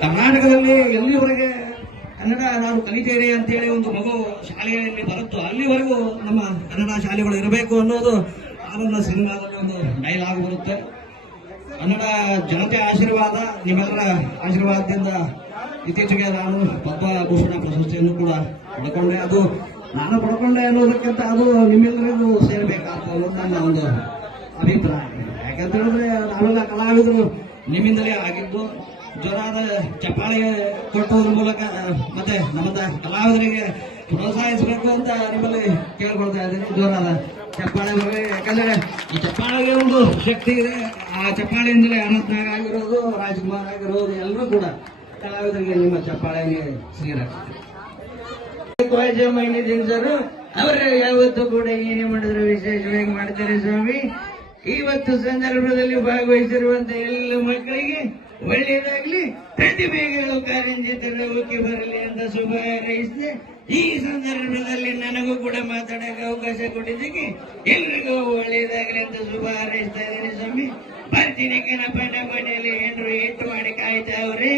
ಕರ್ನಾಟಕದಲ್ಲಿ ಎಲ್ಲಿವರೆಗೆ ಕನ್ನಡ ನಾನು ಕಲಿತೇನೆ ಅಂತೇಳಿ ಒಂದು ಮಗು ಶಾಲೆಯಲ್ಲಿ ಬರುತ್ತೋ ಅಲ್ಲಿವರೆಗೂ ನಮ್ಮ ಕನ್ನಡ ಶಾಲೆಗಳು ಇರಬೇಕು ಅನ್ನೋದು ಆನಂದ ಸಿನಿಮಾದಲ್ಲಿ ಒಂದು ಡೈಲಾಗ್ ಬರುತ್ತೆ. ಕನ್ನಡ ಜನತೆ ಆಶೀರ್ವಾದ, ನಿಮ್ಮೆಲ್ಲರ ಆಶೀರ್ವಾದದಿಂದ ಇತ್ತೀಚೆಗೆ ನಾನು ಪದ್ಮಭೂಷಣ ಪ್ರಶಸ್ತಿಯನ್ನು ಕೂಡ ಪಡ್ಕೊಂಡೆ. ಅದು ನಾನು ಪಡ್ಕೊಂಡೆ ಅನ್ನೋದಕ್ಕಿಂತ ಅದು ನಿಮ್ಮೆಲ್ಲರಿಗೂ ಸೇರಬೇಕಾಗ್ತದೆ ಅನ್ನೋದು ನನ್ನ ಒಂದು ಅಭಿಪ್ರಾಯ. ಯಾಕಂತ ಹೇಳಿದ್ರೆ ನಾವೆಲ್ಲ ಕಲಾವಿದರು ನಿಮ್ಮಿಂದಲೇ ಆಗಿದ್ದು. ಜೋರಾದ ಚಪ್ಪಾಳೆ ಕೊಟ್ಟುವುದ್ರ ಮೂಲಕ ಮತ್ತೆ ನಮ್ಮದ ಕಲಾವಿದರಿಗೆ ಪ್ರೋತ್ಸಾಹಿಸಬೇಕು ಅಂತ ನಿಮ್ಮಲ್ಲಿ ಕೇಳ್ಕೊಳ್ತಾ ಇದ್ದೀನಿ. ಜೋರಾದ ಚಪ್ಪಾಳೆ ಬರಲಿ. ಯಾಕಂದ್ರೆ ಈ ಚಪ್ಪಾಳೆಗೆ ಒಂದು ಶಕ್ತಿ ಇದೆ. ಆ ಚಪ್ಪಾಳೆಯಿಂದಲೇ ಅನಂತನಾಗ್ ಆಗಿರೋದು, ರಾಜ್ಕುಮಾರ್ ಆಗಿರೋದು ಎಲ್ಲರೂ ಕೂಡ ಕಲಾವಿದರಿಗೆ ನಿಮ್ಮ ಚಪ್ಪಾಳೆಗೆ ಸೇರಾಗ್ತದೆ. ಮೈನಿ ದಿನಸರು ಅವರು ಯಾವತ್ತೂ ಕೂಡ ಏನೇ ಮಾಡಿದ್ರು ವಿಶೇಷವಾಗಿ ಮಾಡ್ತಾರೆ ಸ್ವಾಮಿ. ಇವತ್ತು ಸಂದರ್ಭದಲ್ಲಿ ಭಾಗವಹಿಸಿರುವಂತ ಎಲ್ಲ ಮಕ್ಕಳಿಗೆ ಒಳ್ಳೆಯದಾಗ್ಲಿ, ಪ್ರತಿಭೆಗಳು ಕಾರ್ಯಂಜಿತರಕ್ಕೆ ಬರಲಿ ಅಂತ ಶುಭ ಹಾರೈಸಿದೆ. ಈ ಸಂದರ್ಭದಲ್ಲಿ ನನಗೂ ಕೂಡ ಮಾತಾಡಕ್ಕೆ ಅವಕಾಶ ಕೊಟ್ಟಿದ್ದಕ್ಕೆ ಎಲ್ರಿಗೂ ಒಳ್ಳೆಯದಾಗಲಿ ಅಂತ ಶುಭ ಹಾರೈಸ್ತಾ ಇದ್ದೀನಿ ಸ್ವಾಮಿ. ಬರ್ತೀನಿ ಕಣಪ್ಪ, ನಮ್ಮ ಮನೆಯಲ್ಲಿ ಹೆಣ್ಣು ಏಟು ಮಾಡಿ ಕಾಯ್ತಾ ಅವ್ರೆ.